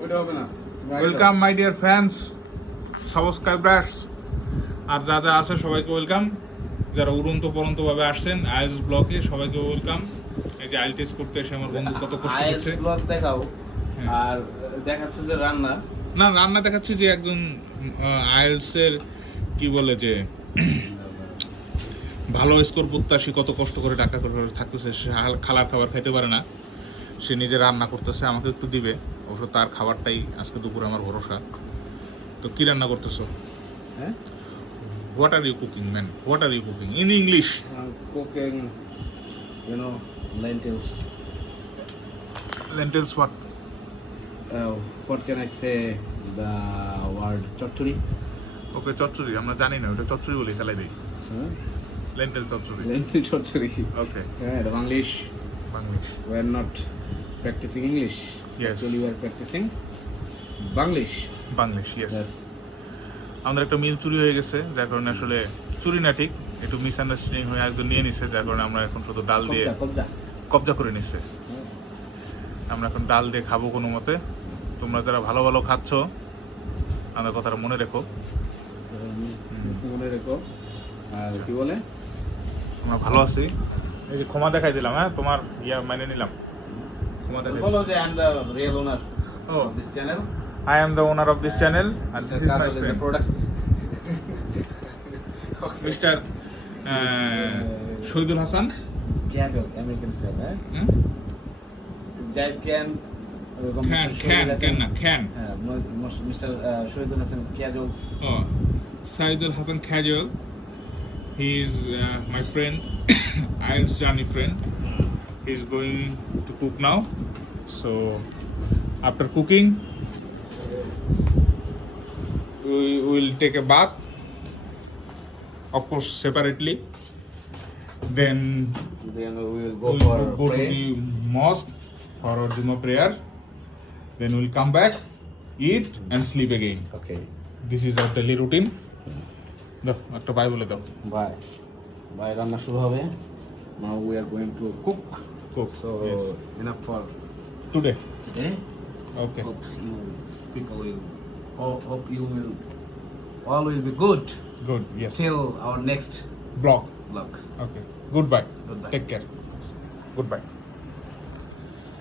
Welcome my dear fans, subscribers আর যা যা আছে সবাইকে ওয়েলকাম। যারা উড়ন্ত পরন্তভাবে আসছেন আইএলস ব্লগে সবাইকে ওয়েলকাম। এই যে আইএল টেস্ট করতে এসে আমার বন্ধু কত কষ্ট করছে। ব্লগ দেখাও আর দেখাচ্ছে যে রান্না না, রান্না দেখাচ্ছি যে একজন আইএলস এর কি বলে যে ভালো স্কোর প্রত্যাশী কত কষ্ট করে টাকা করে থাকতেছে, সে খালার খাবার খাইতে পারে না, সে নিজে রান্না করতেছে, আমাকে একটু দিবে। অবশ্য তার খাবারটাই আজকে দুপুরে আমার ভরসা। তো কি রান্না করতেছো? হ্যাঁ, what are you cooking man? What are you cooking in English? cooking, lentils. Lentils what? What can I say? The word চচ্চড়ি. ওকে, চচ্চড়ি আমরা জানি না, ওটা চচ্চড়ি বলি, চালাই দিই। হ্যাঁ, লেন্টেল চচ্চড়ি। lentil চচ্চড়ি. ওকে, হ্যাঁ, এটা Banglish. Banglish. We are not practicing English. Yes. Actually, we are practicing Banglish. Banglish, yes. Yes. আমাদের একটা মিল চুরি হয়ে গেছে, যার কারণে আসলে চুরি না ঠিক, একটু মিসআন্ডারস্ট্যান্ডিং হয়ে একজন নিয়ে নিছে, যার কারণে আমরা এখন শুধু ডাল দিয়ে কবজা করে নিচ্ছে। আমরা এখন ডাল দিয়ে খাবো কোনো মতে। তোমরা যারা ভালো ভালো খাচ্ছ আমাদের কথাটা মনে রেখো। মনে রেখো। আর কি বলে, আমরা ভালো আছি। এই যে ক্ষমা দেখাই দিলাম, হ্যাঁ তোমার ইয়া মানে নিলাম, ক্ষমা দেখাই বলো যে I am the real owner Oh. of this channel. I am the owner of this channel and this is my Kajol is the friend product. Mr. Shahidul Hasan. Kajol, American style, right? That can Can Mr. Shohidul Hasan Kajol. Oh, Saidul Hasan Kajol. He is my friend, IELTS journey friend. He is going to cook now. So after cooking, we will take a bath, of course separately. Then Then we will we'll go to the mosque for our Juma prayer. Then we'll come back, eat and sleep again. Okay. This is our daily routine. দাও একটা by বলে দাও। Bye. Bye. রান্না শুরু হবে. Now we are going to cook. Cook. So Yes. enough for Today. today. Okay. Hope you people will. Hope you will. All will be good Good. Yes. till our next Vlog. vlog. Okay. Goodbye. Goodbye. Take care. Goodbye.